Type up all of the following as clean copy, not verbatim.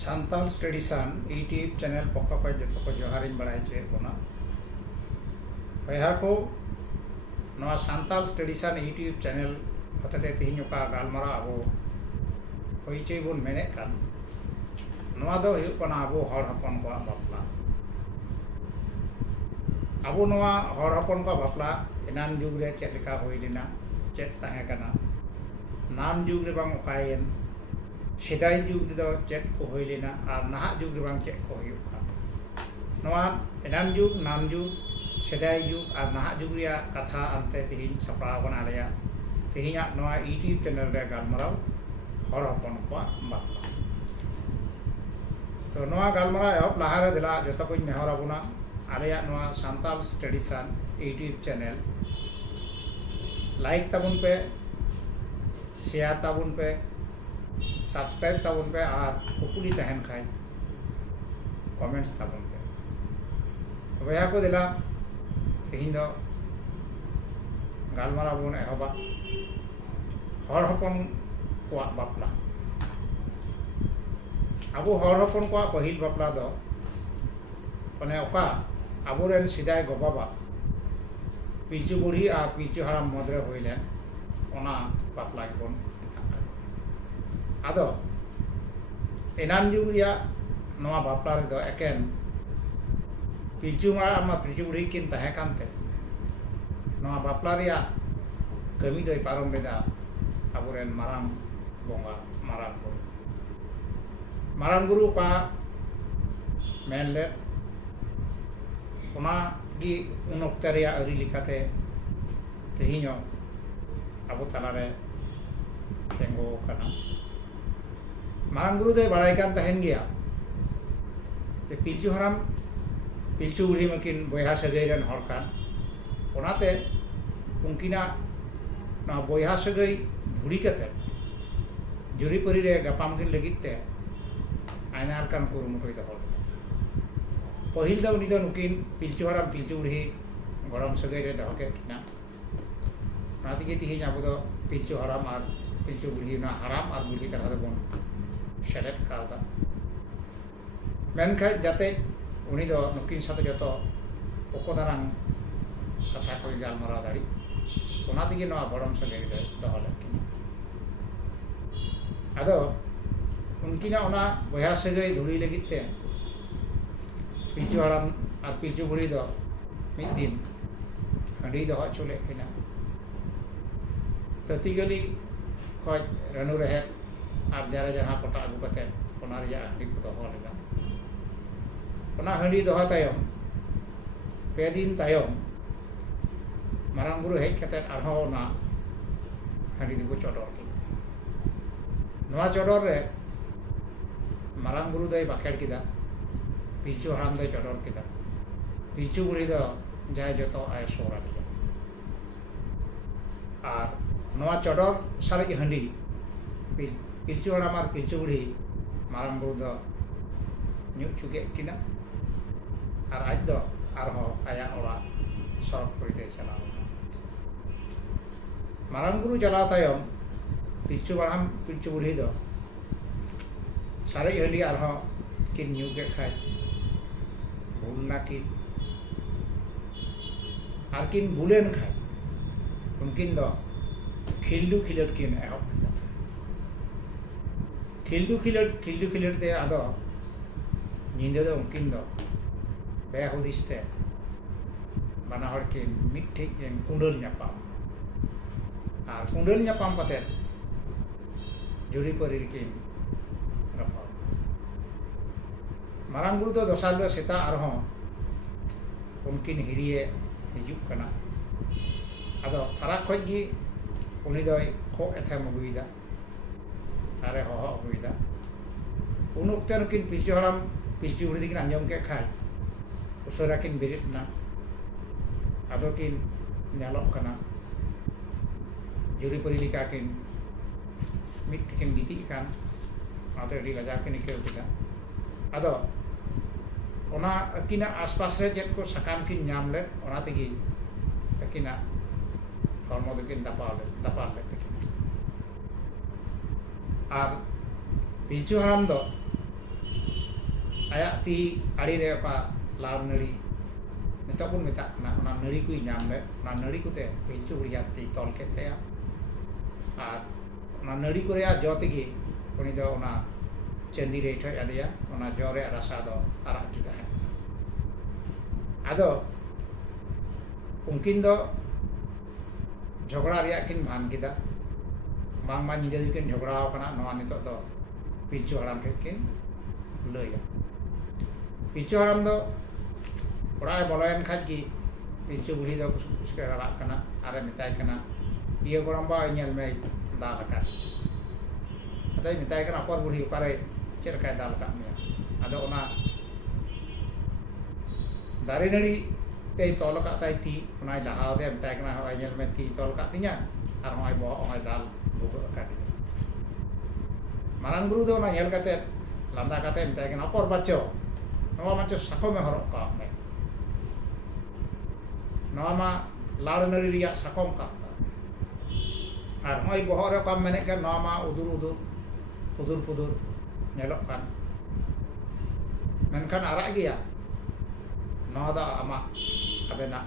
सान्ताल tradition YouTube channel पक्ष खो जो को जोहार बड़ा चे बना को सान्ताल ट्रेडिशन यूट्यूब चैनल होते तेहन का गालमारा अब होचे बन मेने अब हर हपन को बापला अब हर हपन को बापला एनान जुग रे चेक लेका होई लेना चेक ताहे कना नान जुग रे बांग ओकायन सेदाय जुग रे चेक को होई लेना और नाहा जुग रे बांग चेक को हुयुग का एनान जुग नान जुग सेदाय जुग और नाहा जुग रे कथा अंते तेहिन सपड़ाव बना लेया तेहिना नवा यूट्यूब चैनल रे गालमाराव हर हपन को बापला तो नवा गालमाराव एहब लाहा रे दिला जतो को नेहरा बुना आलेया नवा सान्ताल ट्रेडिशन यूट्यूब चैनल लाइक ताबुन पे शेयर ताबुन पे सब्सक्राइब ताबुन पे और कुकुली तहन खाए कमेंट्स ताबुन पे तो भैया को दिला तेहिन दो गालमारा बुन एहबा हर हपन को बापला अब हर हपन को पहिल बापला दो माने ओका आबोरेन सिदाय गो बाबा पिलचु बुढ़ी और पिलचु हाराम मदरे होइलेन ओना बापला बन आदो एनान जुग रिया नवा बापला रे दो एकेन पिलचु मारा पिलचु बुढ़ी किन तहे कानते नवा बापला रिया कमी दोय पारम लेदा आबोरेन माराम बोंगा माराम गुरु पा मेनले ओना गी उन ऑक्ते रिया अरी लिखाते तेहिनो अब तलारे तेंगो कना माराम गुरु दे बड़ाई कान तहन गया जे पिलचु हराम पिलचु बुढ़ी मकिन बयहा सगै रेन हर कान ओनाते उनकिना ना बयहा सगै धुड़ी कते जुरीपरी रे गापाम किन लगिते आयनार कान कुरुमुटुय दो पहिल दो उनी नुकिन पिलचु हराम पिलचु बुढ़ी गरम सगै रे दो किना नातिगे तिहिन अब दो पिलचु हराम और पिलचु बुढ़ी ना हराम और बुढ़ी कथा बन सेलेक्ट कादा मेनखा जाते उनी दो नुकिन साथे जतो ओकोदारां कथा को गालमारा दाड़ी ओनातिगे नवा गरम सगै रे दो किना आदो उनकिना ओना बयहा सगै धुड़ी लगिते पिलचु हराम और पिलचु बुढ़ी दो मिद दिन हंडी दो चुले किना ततीगली खज रानू रहेत और जरा जहाँ कोटा अगू कते ओना रिया हंडी को दो लेना ओना हंडी दो तायम पे दिन तायम मारांग बुरु हेज कते आरहो ओना हंडी को चोडोर की नवा चोडोर रे मारांग बुरु दय बाखेड़ किदा पिलचु हराम दय चोडोर किदा पिलचु बुढ़ी दो जाय जतो आय सोरा दिया और नवा चोडोर सारे हंडी पिलचु हराम और पिलचु बुढ़ी मारांग बुरु दो न्यू चुगे किना और आज दो आरहो आया ओरा सरफ करते चला मारांग बुरु चला तायम पिलचु हराम पिलचु बुढ़ी दो सारे हंडी आरहो किन न्यू के खाय भूलना किन और किन भूलेन खाय उनकिन दो खिल्डू खिलट किन एहब खिल्डू खिलट ते आदो निंदे दो उनकिन दो बेहुदिसते बना हर किन मिट्टी कुंडल ᱧᱟᱯᱟᱢ और कुंडल ᱧᱟᱯᱟᱢ कते जुरीपरी किन रपा मारांग बुरु दो दोसार दो सेता आरहों उनकिन हिरिये हिजुक कना आदो फराक खज गी उनी दोय खो एथेम अगुइदा आरे होहो अगुइदा उन उक्ते नुकिन पिलचु हराम पिलचु बुढ़ी किन आंजम के खाय उसरा किन बिरित ना आदो किन ᱧᱮᱞᱚᱜ कना जुरीपरी लिका किन मिट किन गितिज कान आते अडी लजा किन इकेव किदा आदो ओना अकिना आसपास रे चेत को सकाम किन नाम ले ओना तेगी अकिना हरमो दो किन दापाल ले तेकिन और पिलचु हराम दो आया ती आड़ी रे का लाड़ नड़ी नितक बन मेता कना ओना नड़ी को नाम ले ओना नड़ी कोते पिलचु बुढ़िया ती तल केतेया और ओना नड़ी को रेया जो तेगे उनी दो ओना चंदी रे ठय आदेया ओना जो रे रसा दो आरा की तहे आदो उनकिन दो झगड़ा रेया किन भान किदा बांग मा निदे किन झगड़ा कना नवा नितक दो पिलचु हराम ठे किन लैया पिलचु हराम दो ओड़ा बोलायन खाज की पिलचु बुढ़ी दो उसके राग कना आरे मिताय कना ये गोरम्बा इnyal में दाल का अतः मिताय कना पर बुढ़ी उकारे चेरका दाल का में आदो ओना दारे नड़ी ते तोल का ताई ती ओना लहाव दे मिताय कना हो इnyal में ती तोल का तिnya आर होय बो होय दाल बुगो का तिnya मारांग गुरु दो ना nyel kate landa kate मिताय कना पर बच्चो नवा बच्चो सको में हरक का में नवा मा लाड़ नड़ी रिया सकम का और होय बहर रे काम मेने के नवा मा उदुर उदुर पुदुर पुदुर नेलक कान मेनखान आरा गया नवा दा आमा आबेना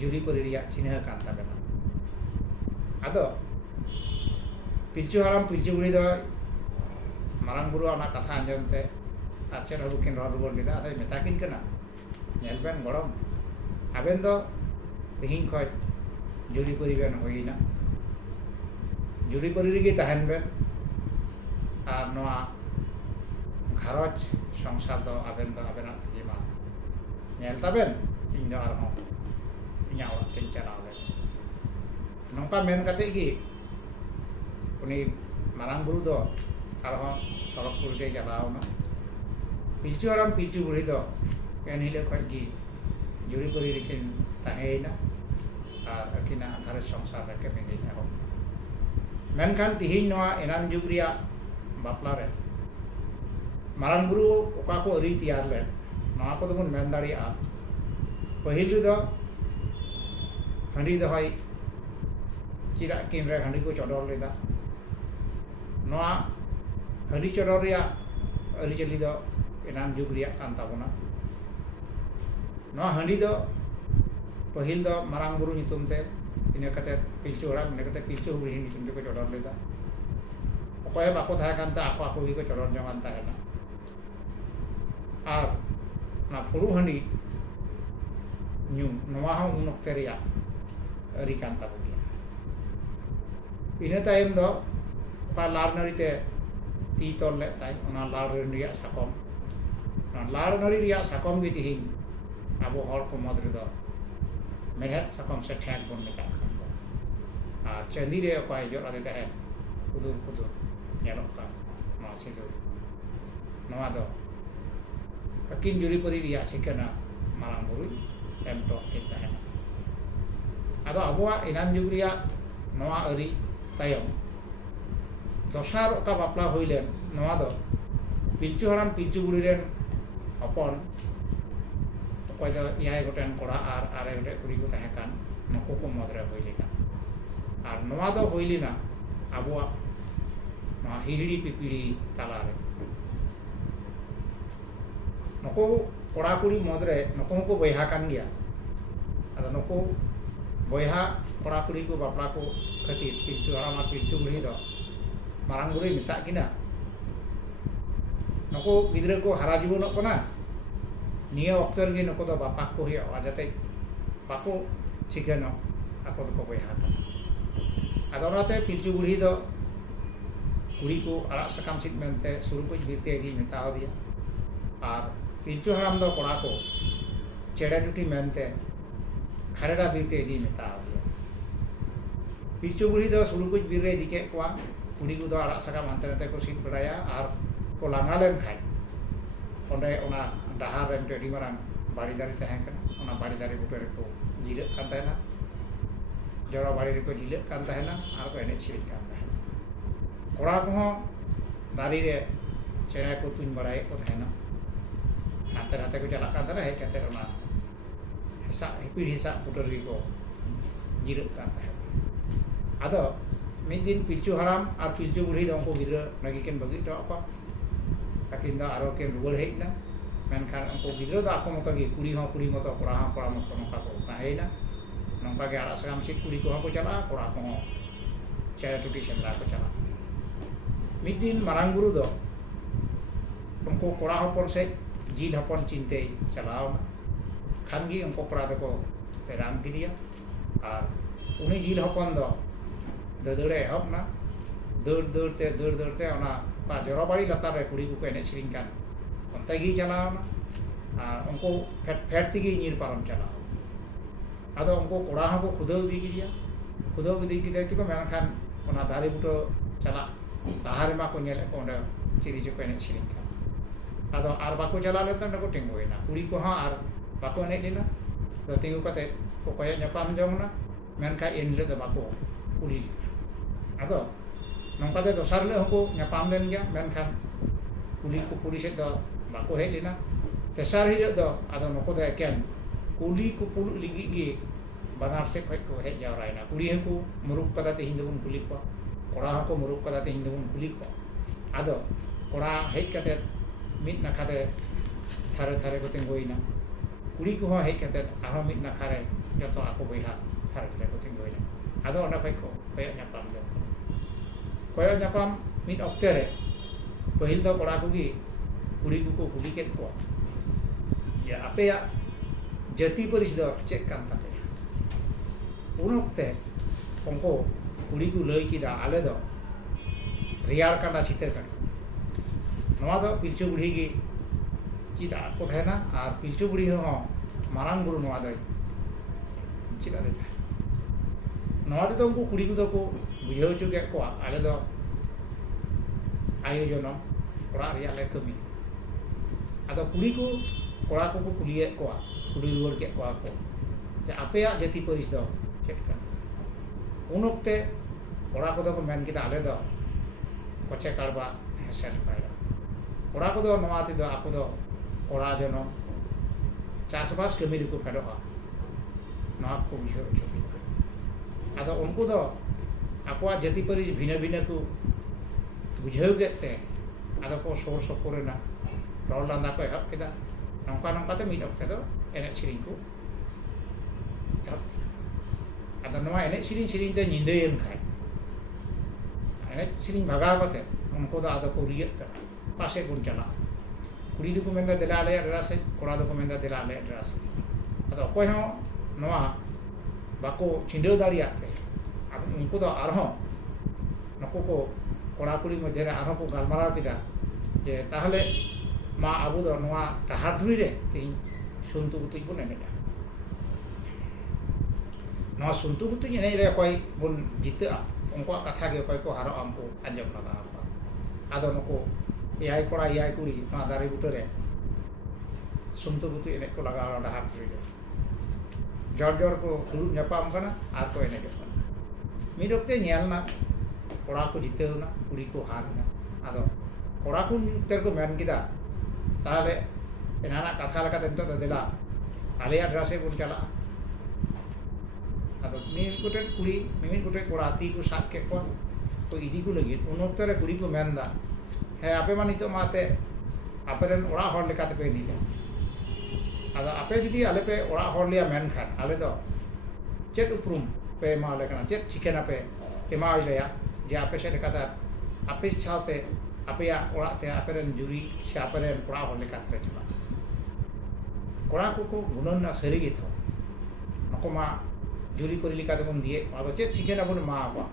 जुरी परि रिया चिन्ह कान ताबेना आदो पिलचु हराम पिलचु बुढ़ी दो मारांग गुरु आना कथा आंजमते आचर हबु किन रod रुबर लिदा आदो मेताकिन कना नेलबेन गड़म आबेन दो तेहिं खय जुरी परि बेन होइना जुरी परि रिगे तहन बेन और नवा घरज संसार दो आबेन दो आबेना थेमा नेल ताबेन इन दो आरहो इnya ओरा तेन चलाव ले नोंका मेन कते गी उनी मारांग गुरु दो आरहो सरकपुर दे चलावना पिलचु हराम पिलचु बुढ़ी दो एन हिले खय गी जुरी परि रिकिन ताहेना और अकिना घरज संसार रे केमे गिना हो मेनखान तिहिं नवा एनान जुग रिया बापला रे मारांग गुरु ओका को अरी तैयार ले नवा को दोबन मेन दाड़िया पहिल दो हंडी दहय चिरा किन रे हंडी को चोडर लेदा नवा हंडी चोडर रिया अरी चली दो एनान जुग रिया कान ताबोना नवा हंडी दो पहिल दो मारांग गुरु नितुम ते इने कते पिलचु हराम इने कते पिलचु बुढ़ी नितुम ते को चोडर लेदा अकोय बाको थाय कानता आको आको को चोडर जमान ताहेना और ना फुरु हंडी न्यू नवा हो उन ओक्ते रिया अरी कान ताबो इने तायम दो का लाड़ नड़ी ते ती तोल ले ताय ओना लाड़ रिया साकम ना लाड़ नड़ी रिया साकम गे तिहिं आबो हर को मदरे दो मेहत साकम से ठेक बन मेता खान दो और चंदी रे अपाय जो आदे तहे पुदुर पुदुर नेलक का मा सिदुर नवा दो अकिन जुरी परि रिया सिकना मारांग गुरु एम टो के तहेना आदो आबोआ इनान जुग रिया नवा अरी तायम दोसार ओका बापला होइलेन नवा दो पिलचु हराम पिलचु बुढ़ी रेन हपन अकोय दो इयाय गोटेन कोड़ा और आरे गोटे कुड़ी को तहे कान नको को मदरे होइलेना और नवा दो होइलेना आबोआ नवा हिहिड़ी पिपिड़ी ताला रे नको कोड़ा कुड़ी मदरे नको को बयहा कान गया आदो नको बयहा कोड़ा कुड़ी को बापला को खातिर पिलचु हराम और पिलचु बुढ़ी दो मारांग गुरु मिता किना नको गिद्रा को हारा जीवनों कना निया अक्तर गे नको दो बापाक को हुआ जाते बाको चिकनो आको दो को बयहा कना आदो नाते पिलचु बुढ़ी दो कुड़ी को आड़ा सकाम सिक मेनते सुरु को बिरते गी मिताव दिया और पिलचु हराम दो कोड़ा को चेड़ा टूटी मेनते खरेड़ा बिरते गी मिताव दिया पिलचु बुढ़ी दो सुरु को बिरे दिके कोआ कुड़ी को दो आड़ा सकाम हानते नाते को सिक बड़ाया और को लांगा लेन खाय ओंडे ओना डाहार रेन टेडी मारांग बाड़ी दारी तहें कना ओना बाड़ी दारी बुटे रे को जिरक कान तहेना जरा बाड़ी रे को जिलक कान तहेना आर को एने छिरिक कान तहेना कोड़ा को दारी रे चेड़ा को तुन बड़ाय को तहेना हाते हाते को चला कान तहेना हे कते ओना हिसा हिपीड़ हिसा बुटर री को जिरक कान तहेना आदो मिद दिन पिलचु हराम और पिलचु बुढ़ी दो को गिद्रा लगी किन बगी तो को akin do aro kin ruwal hejna menkan uनको gidro do ako moto gi kuri moto kora moto nongka ko tahena nongka ge arak sagam sit kuri ko ko chala kora ko cara tuti senda ko chala midin marang guru do उनको कड़ा हपन से जील हपन चिंते चलाओ खान गी उनको कड़ा को तेराम की दिया और उन्हीं जील हपन दो दड़े एहब ना दड़ते जोरा बाड़ी लतार रे कुड़ी को एने सेरिंग कान onte gi चलाओ ना और उनको फेट तेगी नीर पारम चलाओ आदो उनको कड़ा को खुदाव दी की दिया खुदाव दी की दिया मेनखान ओना दारे बुटो चला लाहारे मा को नेले को चिरी जो को एने सेरिंग कान आदो आर बाको चला लेता ना को टिंगोइना कुड़ी को हाँ आर बाको एने लेना तो टिंगो कते को कोया nyapam jong na menka enle do बाको कुड़ी आदो नongka दे दोसार ले को nyapam len गया menkan कुड़ी को पुरी से दो बाको हे लेना तेसार ही दो आदो नको दे केन कुड़ी को पुल लिगी गी बानार से को हे जावराइना कुड़ी को मुरुक कदा ते हिंदुन कुली को कोड़ा को मुरुक कदा ते हिंदुन कुली को आदो कोड़ा हे कते मिट नाखाते थारे थारे को तिंगोइना कुड़ी को हेज कते आरो मिट नाखारे जतो आको बइहा थारे थारे को तिंगोइना आदो ओना फाइ को कोय nyapam जो कोय nyapam मिट ऑक्टे रे पहिल दो कोड़ा को गी कुड़ी को कुली केत को या आपे या जति परिस दो चेक कान तापे उन ऑक्टे उनको कुड़ी को लई किदा आले दो रियाल कांडा चितर का नवा दो पिलचु बुढ़ी की चिदा को थाना और पिलचु बुढ़ी हो मारांग गुरु नवा दो चिदा देता नवा दे तो उनको कुड़ी को बुझाव चुके को आले दो आयोजन कोड़ा रिया ले कमी आदो कुड़ी को कोड़ा को कुलिए को कुड़ी रुवर के को जे आपेया जति परिस दो चेक का उन वक्ते कोड़ा को मेन किदा आले दो कोचे काड़बा हेसेट पायरा कोड़ा को नवाते दो आपको दो कोड़ा जनो चासबास कमी को फेडोआ नवा को बुझाव चुकी आदो उनको दो आको जाति परिस भिन्न भिन्न को बुझाव गेते आदो को सोर सपोरेना रॉल लांदा को एहब केदा नौका नौका ते मिड ऑक्टे दो एने सिरिंग को आदो नवा एने सिरिंग ते निंदेयन खाय एने सिरिंग भगाव कते उनको दो आदो को रियत करा पासे गुण चला कुड़ी को मेंदा देला आले ड्रासे कोड़ा को मेंदा देला आले ड्रासे अतो कोय हो नवा बाको चिंडो दाड़ियाते आदो उनको दो आरहो नको को कोड़ा कुड़ी मध्य रे आरहो को गालमाराव किदा जे ताहले मा आबो दो नवा टाहाधुरी रे तिन सुनतु गुतु बन एनेजा नवा सुनतु गुतु एने रे कोय बन जिता उनको कथा गे कोय को हारो हमको अंजम लगा आदो नको याय कोड़ा याय कुड़ी ना दारे बुटरे सुनतु गुतु एने को लगा डाहार तुरी जड़ को दुरुब nyapam kana आर को एने जो मिड ऑक्टे नेलना कोड़ा को जितेवना कुड़ी को हारना आदो कोड़ा को तेर को मेन किदा ताले एनाना कथा लका तेंतो देला आले ड्रासे बुन चला आदो मिन कोटे कुड़ी मिन कोटे कोड़ा ती को साथ के को इदी को लगी उन ऑक्टे रे कुड़ी को मेनदा हे आपे मा नितो माते आपेरन ओड़ा हर लेकाते पे दिले आदो आपे जुदी आले पे ओड़ा हर लिया मेन खान आले दो चेत उपरुम पे मा ले कना चेत चिकेना पे एमा इलेया जे आपे से लेकाता आपे छावते आपे या ओड़ा ते आपेरन जुरी से आपेरन ओड़ा हर लेकाते पे चला कोड़ा को गुणन ना सरी गे थो नको मा जुरी परि लेकाते बन दिए आदो चेत चिकेना बन मा आबा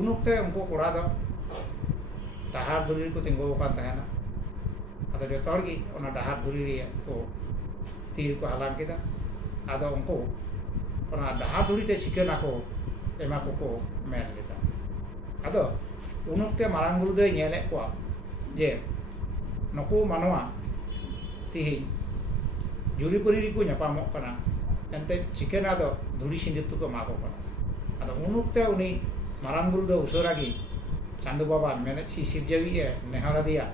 उनोक्ते उनको कोड़ा दो डाहार धुरी को तिंगो कान तहना आदो जो तोड़गी ओना डाहार धुरी रे को तीर को हलान केदा आदो उनको ओना डाहार धुरी ते चिकेना को एमा को मेन लेदा आदो उनोक्ते मारांग गुरु दे नेले को जे नको मानवा तिहि जुरी परि को ᱧᱟᱯᱟᱢᱚᱜ kana एंते चिकेना दो धुरी सिंदुर को माको kana आदो उनोक्ते उनी मारांग गुरु दो उसरागी चांदो बाबा मेने सिरजावी नेहरा दिया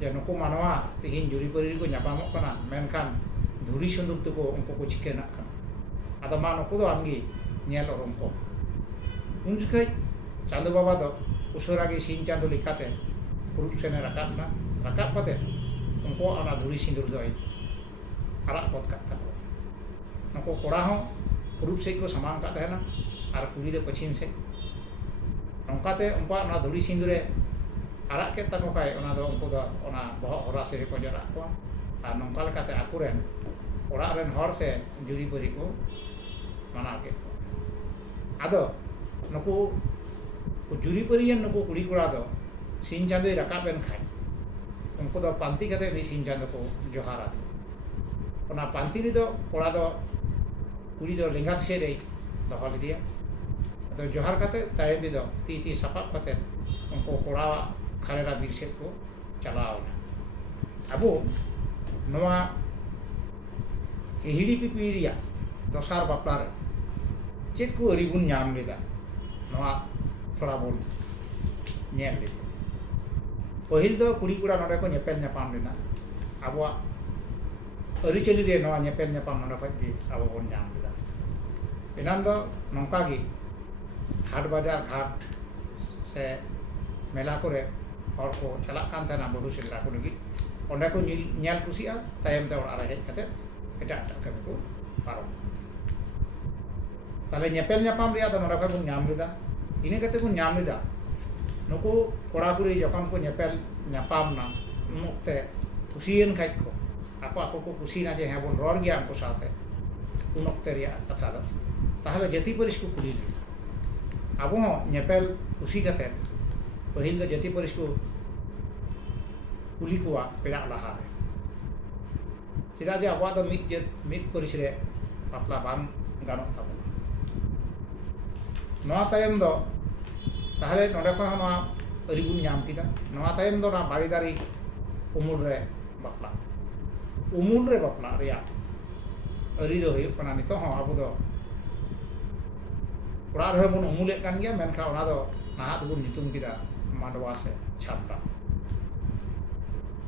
जे नुको मानवा तिहिन जुरी परि को ᱧᱟᱯᱟᱢᱚᱜ kana मेनखान धुरी सिंदुर को उनको को चिकेना kana आदो मा नुको दो आमगी नेल ओरम को उन जखै चांदो बाबा दो उसरागी सिन चांदो लिखाते पुरुष सेने राकाबना rakap kate uनको ana dhuri sindur doi arak pot kat tako nuko kora ho purup se ko samang kat tahena ar kuri de pachim se nongkate uनको ana dhuri sindure arak ket tako kai ona do unko do ona bohok hora se ko jarak ko ar nongka lekate akuren orak ren hor se juri pari ko manaw ket ko ado nuko juri pariyan nuko kuri kora do sin chandoi rakap en khai उनको दो पांति कते भी सिंह चांद को जोहारा दी ओना पांति री दो कोड़ा दो कुड़ी दो लिंगात से रे दोहल दिया तो जोहार कते ताये भी दो ती सपाप कते उनको कोड़ा खालेरा बीर सेट को चलाओ ना अबो नवा हिड़ी पिपीरिया दोसार बापला रे चेत को अरिबुन नाम लेदा नवा थोड़ा बोल नेल ले पहिल दो कुड़ी कुड़ा नोडे को ñepel ñapam लेना आबो अरिचली रे नवा ñepel ñapam नोडे खय gi आबो बोन ñam लेदा एनान दो नोंका gi हाट बाजार घाट से मेला करे हर को चलाक कान थाना बडु सेंद्रा को लगी ओंडे को ñel कुसिया तायम ते ओड़ा हेज कते एटा कami को पारो ताले ñepel ñapam रिया दो नोडे खय बोन ñam लेदा इने कते बोन ñam लेदा नुको कोड़ा कुड़ी जखन को ñepel ñapam ना उनते कुसियन खाइ को ako को कुसी ना जे हे बोन रor गया उनको साथे उन ओक्ते रिया कथा दो ताहले जति परिस को कुली ले आबो ñepel कुसी कते पहिल दो जति परिस को कुली कोआ पेड़ा लहा रे चेदा जे आबो दो मित परिस रे बापला बाम गानोक ताबो नवा तायम दो ताहले नोडे को नवा अरिबुन नाम किदा नवा तायम दो ना बाड़ी दारी उमुल रे बापला रिया अरि दो हुयुग कना नितो हो आबो दो ओड़ा रे बोन उमुले कान गया मेनखा ओना दो नाहा दो नितुम किदा मांडवा से छापटा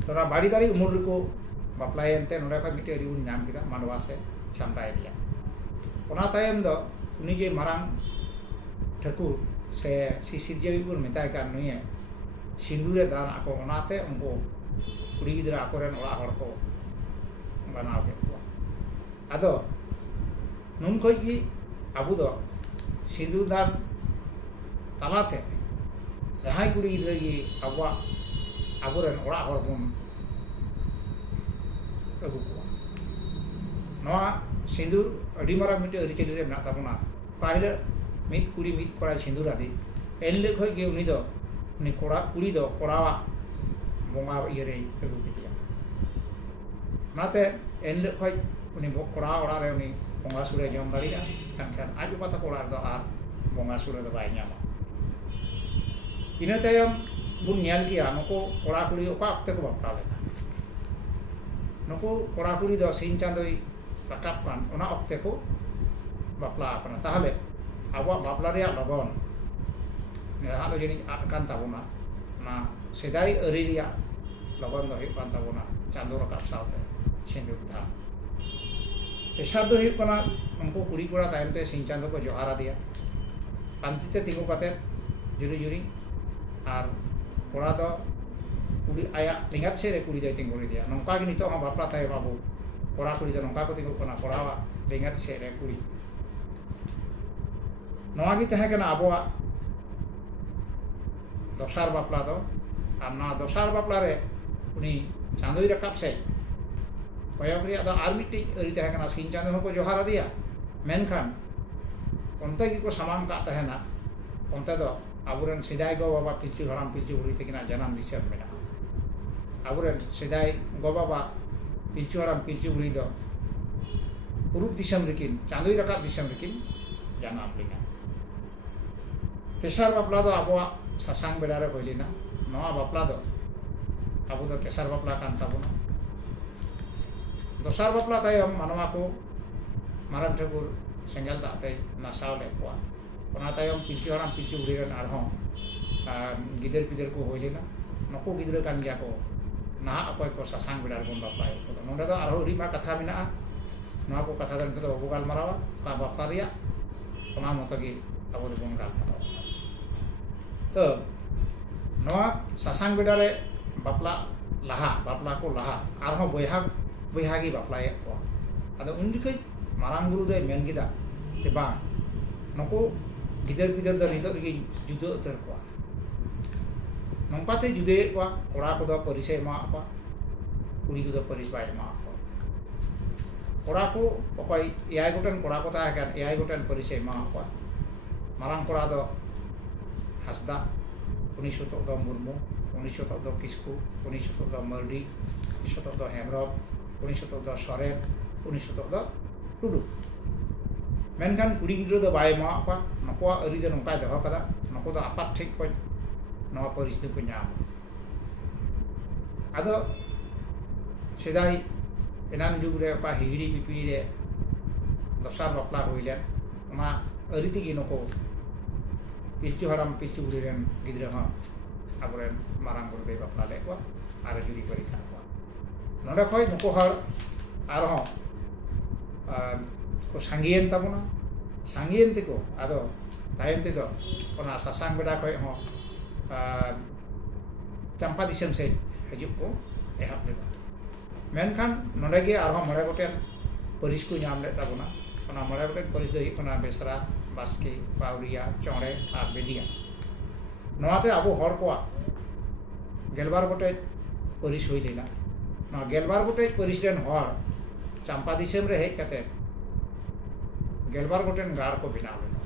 तोरा बाड़ी दारी उमुल रे को बापलायनते नोडे को मिटे अरिबुन नाम किदा मांडवा से छापटा एरिया ओना तायम दो उनी जे मारांग ठाकुर से सिसिरजेवी को मेताय कान नुये सिंदूरे दान आको ओनाते उनको कुड़ी गिदरा आकोरेन ओड़ा हर को बनाव के को आदो नुन खय gi आबु दो सिंदूर दान तालाते जहाय कुड़ी गिदरा gi आबोरेन ओड़ा हर बोन अगु को नवा सिंदूर अडी मारा मिटे अरिचली रे मेना ताबोना पाहिले मित कुड़ी मित कोड़ा सिंदूर आदि एनले खय गे उनी दो उनी कोड़ा कुड़ी दो कोड़ावा बोंगा इरे अगु कितिया नाते एनले खय उनी कोड़ा ओड़ा रे उनी बोंगा सुरे जम दाड़िया खान आज बाता कोड़ा दो आर बोंगा सुरे दो बाय ᱧᱟᱢᱟ इना तायम बुन ñel किया नको कोड़ा कुड़ी ओका अक्ते को बापला लेना नको कोड़ा कुड़ी दो सिन चांदोई राकाप कान ओना अक्ते को बापला आपना ताहले आबो बापला रे लगन नेहा दो जनी आटकान ताबोना ना सेदाई अरि रिया लगन दो हुयुग कान ताबोना चांदो राकाप सावते सिंदूर धा तेसार दो हुयुग काना उनको कुड़ी कोड़ा तायम ते सिंह चांदो को जोहारा दिया पांति ते तिंगु काते जुरी जुरी आर कोड़ा दो कुड़ी आया लिंगात से रे कुड़ी दो तिंगु दिया नोंका गे नितो हम बापला ताय बाबू कोड़ा कुड़ी दो नोंका को तिंगु काना कोड़ा लिंगात से रे कुड़ी नवा गी तहे कना आबोआ दोसार बापला दो आर ना दोसार बापला रे उनी चांदोई राकाप से कयक रिया दो आर मिट्टी अरि तहे कना सिन चांदो हको जोहारा दिया मेनखान onte gi ko samam ka tahena onte do aburen sidai go baba pilchu haram pilchu buri tekina janam disam mena aburen sidai go baba pilchu haram pilchu buri do purup disam rikin chandoi rakap disam rikin janam lina tesar bapla do abo sasang bedare hoilina noa bapla do abu do tesar bapla kan tabuna dosar bapla tayom manwa ko maran Thakur सेंगल दाते नासाव ले को ओना तायम पिलचु हाराम पिलचु बुढ़ी run आरहों गिदर पिदर को होइलेना नको गिदर कान गया को नाहा अकोय को सासांग बिडार बोन बापलाय को नोंडे दो आरो रिमा कथा मेना नोआ को कथा दन तो बाबू गाल मारावा का बापला रिया ओना मतो गी आबो दो बोन गाल मारावा तो नोआ सासांग बिडारे बापला लाहा बापला को लाहा आरहों बोयहा बोयहा की बापलाये को आदो उन जुखे मारांग बुरु दे मेन गिदा जे बांग नको गिदर पिदर द नितो गी जुदो उतर को नंकाते जुदे को कोड़ा को द परिचय मा apa कुड़ी को द परिचय मा apa कोड़ा को ओकय एआई गोटन कोड़ा को ता kan एआई गोटन परिचय मा apa Marang Koda the Hansda 19 शतक द मुर्मू 19 शतक द किस्कू 19 शतक द मर्डी 19 शतक द हेमरम 19 शतक द सोरेन 19 शतक द टुडू मेनखान कुड़ी गिद्रो द बाय मा apa नको अरि द नंका दह कदा नको द आपात ठीक को नवा परिस्थिति को नाम आदो सेदाई एनान जुग रे पा हिड़ी पिपड़ी रे दसार बापला होइलेन ओना अरि तिगी नको पिलचु हराम पिलचु बुढ़ी रेन गिद्रा हाँ आबरेन मारांग बुरु दे बापला ले को आरो जुरी करि का को नोडे खय नको हर आरो हाँ को सांगियन ताबुना सांगियन तिको आदो तायम ते दो ओना सासांग बेडा खय हाँ चंपा दिसम से हजू को एहाब ले मेनखान नोडे गे आरो मरे गोटेन परिस को नाम ले ताबुना ओना मरे गोटेन परिस दो हिकना बेसरा बास्के पावरिया चौड़े और बेदिया नवाते आबो हर को गेलबार गोटे परिस होई लेना ना गेलबार गोटे परिस रेन हर चंपा दिसम रे हेज कते गेलबार गोटेन गाड़ को बनाव लेना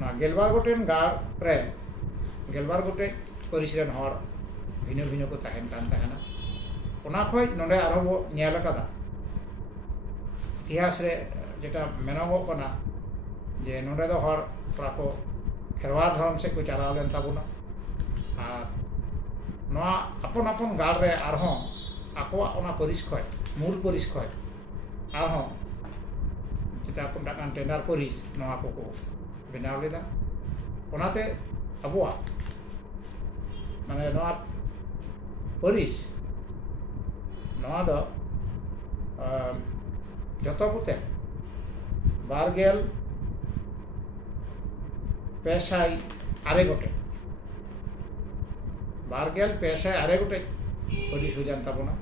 ना गेलबार गोटेन गाड़ रे गेलबार गोटे परिस रेन हर भिनो भिनो को तहन कान तहना ओना खय नोडे आरो बो नेल कदा इतिहास रे जेटा मेनागो कना जे नोडे दो हर प्राको खेरवा धर्म से को चलाव लेन ताबुना आ नोआ अपन अपन गाड़ रे आरहों आकोआ ओना परिस खय मूल परिस खय आरहों जेटा को डाकान टेंडर परिस नोआ को बनाव लेदा ओनाते अबुआ माने नोआ परिस नोआ दो जतो पुते बारगेल पेशाई आरे गोटे बारगेल पेशाई आरे गोटे परिस हो जान ताबुना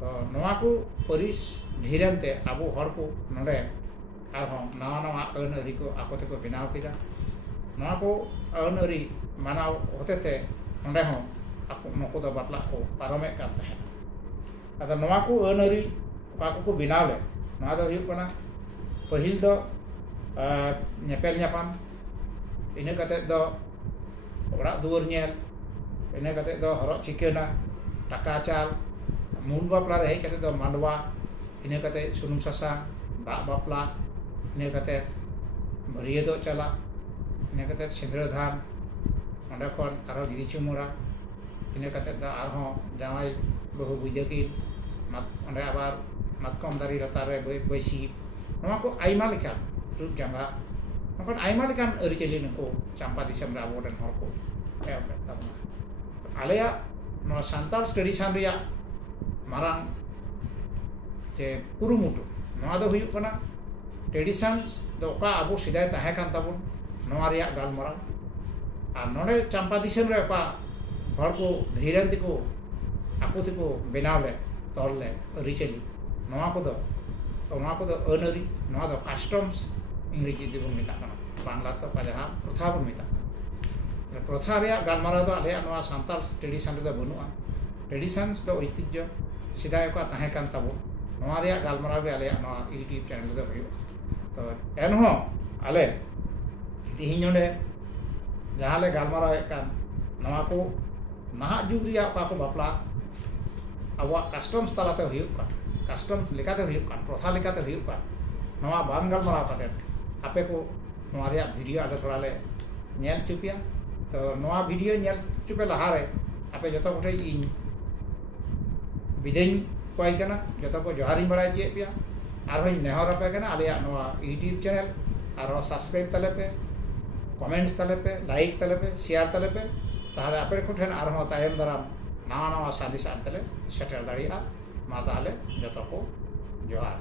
तो नोआ को परिस ढेरनते आबो हर को नोडे आरहों नवा नवा अन अरि को आकोते को बनाव किदा नोआ को अन अरि मानाव होतेते नोडे हों आको नको दो बापला को पारमे कान तहना अदा नोआ को अन अरि को बनाव ले नोआ दो हुयुग कना पहिल दो नेपेल न्यापाम इना कते दो ओड़ा दुवर नेल इना कते दो हरक चिकेना टाका चाल मूल बापला रे हेज कते दो मांडवा इना कते सुनुम सासा दा बापला इना कते भरिये दो चला इना कते सिंद्रधान ओंडे खन आरो गिरी चुमुरा इना कते दा आरहों जावाई बहु बुइदकिन ओंडे आबार मातकम दारी लतार रे बैसी नोआ को आइमा लेका रूप जंगा नोकन आइमा लेकान अरिचेली नको चंपा दिसम रे आबोरेन हर को एम ताबना आलेया नोआ सांताल ट्रेडिशन रिया मारांग जे कुरुमुटु नोआ दो हुयुग कना ट्रेडिशंस दो का आबो सिदाय ताहे कान ताबुन नोआ रिया गालमरा आ नोडे चंपा दिसम रे का हर को धीरन तिको आको तिको बनाव ले तोल ले अरिचेली नोआ को दो अनरी नोआ दो कस्टम्स इंग्रेजी दे बन मेता कना बांग्ला तो पाजहा प्रथा बन मेता प्रथा रे गालमारा दो आले नोआ सांताल ट्रेडिशन रे दो बनुआ ट्रेडिशंस दो ऐतिह्य सिदाय को ताहे कान ताबो नोआ रे गालमारा बे आले नोआ यूट्यूब चैनल दो हुयो तो एनहो आले तिहिन नोडे जहाले गालमारा कान नोआ को नाहा जुग रिया का को बापला आवा कस्टम्स तालाते हुयो का कस्टम्स लेकाते हुयो का प्रथा लेकाते हुयो का नोआ बांग गालमारा काते आपे को नोआ रे वीडियो आगे थोड़ा ले नेल चुपिया तो नोआ वीडियो नेल चुपे लहारे आपे जतो गोटे इन विदेन कोई कना जतो को जोहारिन बड़ाय चे पिया आरो नेहर आपे कना आलिया नोआ यूट्यूब चैनल आरो सब्सक्राइब तले पे कमेंट्स तले पे लाइक तले पे शेयर तले पे ताहले आपे को ठेन आरो तायम दराम नावा नावा सादिस आतले सेटर दाड़िया मा ताहले जतो को जोहार।